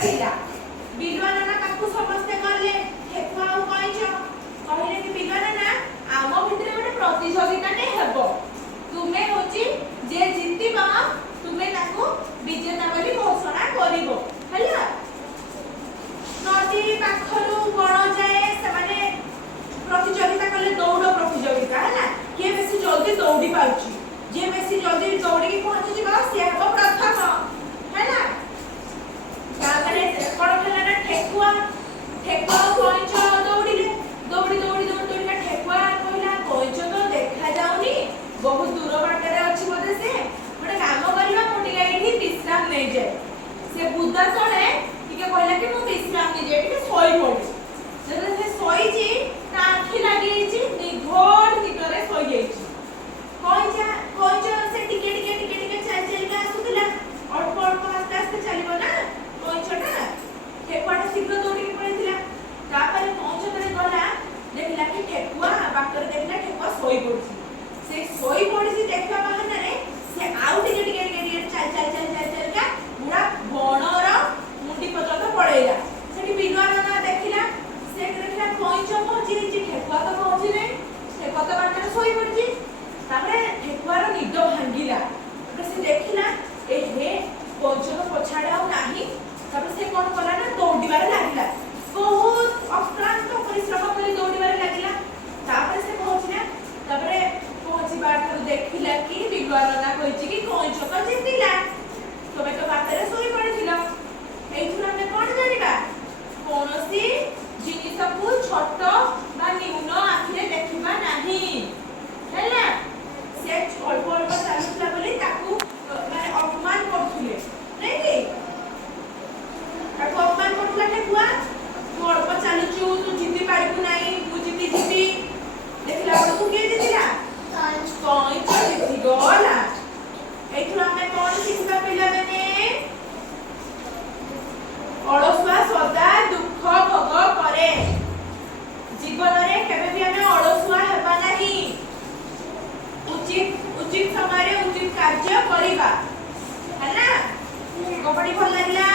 पाठेला बिलुआ नाना ताकू समस्ते करले ठेकुआ और कइछ कहले कि बिलुआ नाना आम भितरे गोटे प्रतियोगिता ने हेबो तुमे होची जे जितिबा तुमे ताकू विजेता बोली घोषणा करिवो हला नदी पाखरु बण जाए से माने प्रतियोगिता कले दौड़ प्रतियोगिता है ना के बेसी जल्दी दौड़ी पाउची जे बेसी जल्दी दौड़ी के पहुंची जिबा से हेबो प्रथम है ना तापरे कोन खला ना ठेकुआ ठेकुआ कोइछ दौड़ीले दौड़ी दौड़ी दौड़ी का ठेकुआ कहला कोइछ तो देखा जाउनी बहुत दूर बाटे रे अछि बोले से गोटे काम करिवा मोटी एठी विश्राम नै जाय से बुद्धा तळे टिके कहला कि मु विश्राम नै जाय टिके सोई पड़ी जब से सोई छी ता आखी लागी छी निघोड़ निगरे सोई जाई छी कोइछ से टिके टिके टिके टिके चल चल के आसुतिला अल्प अल्प आस्ते आस्ते चलिबो ना कोइछटा ठेकुआटा शीघ्र दौड़ी के पड़िथिला तापर कोइछ तळे गला देखला कि ठेकुआ बाकर देखला ठेकुआ सोई पड़छि से सोई पड़छि देखा बहाना रे से आउ टिके टिके टिके चल चल चल चल चल का पूरा बणर मुंडी पर्यंत पड़ेला सेठी बिलुआ नाना देखिला से देखला कोइछ पहुंची रे ठेकुआ तो पहुंची रे ठेकुआ तो बाटर सोई पड़छि तापरे ठेकुआर निद भांगिला तापरे से देखिला ए हे कोइछ तो पछाडे आ नाही तापरे से कोन कला ना दौड़ीबारे लागिला बहुत अक्लांत परिश्रम करी दौड़ीबारे लागिला तापरे से पहुंचला तापरे पहुंचीबा ठारू देखिला कि बिलुआ नाना कहिछि कि कोइछ तो जितिला तबे तो बातरे सोई पड़िथिला एथुर हमें कोन जानिबा कोनोसी जिनिस को छोट बा न्यून आखिरे देखिबा नाही हैला से अल्प अल्प चालुला बोली ताकू माने अपमान करथुले नै कि ताकू अपमान करथुला ठेकुआ तू अल्प चालुचू तू जिति पारिबु नाही मु जिति जिति देखला तू के जितिला कोइ तो जिति गला एथुर हमें कोन शिक्षा पिला माने अलसुआ सदा दुख भोग करे जीवन रे केबे भी हमें अलसुआ हेबा नाही उचित समय रे उचित कार्य करिबा है ना कबड्डी भल लागला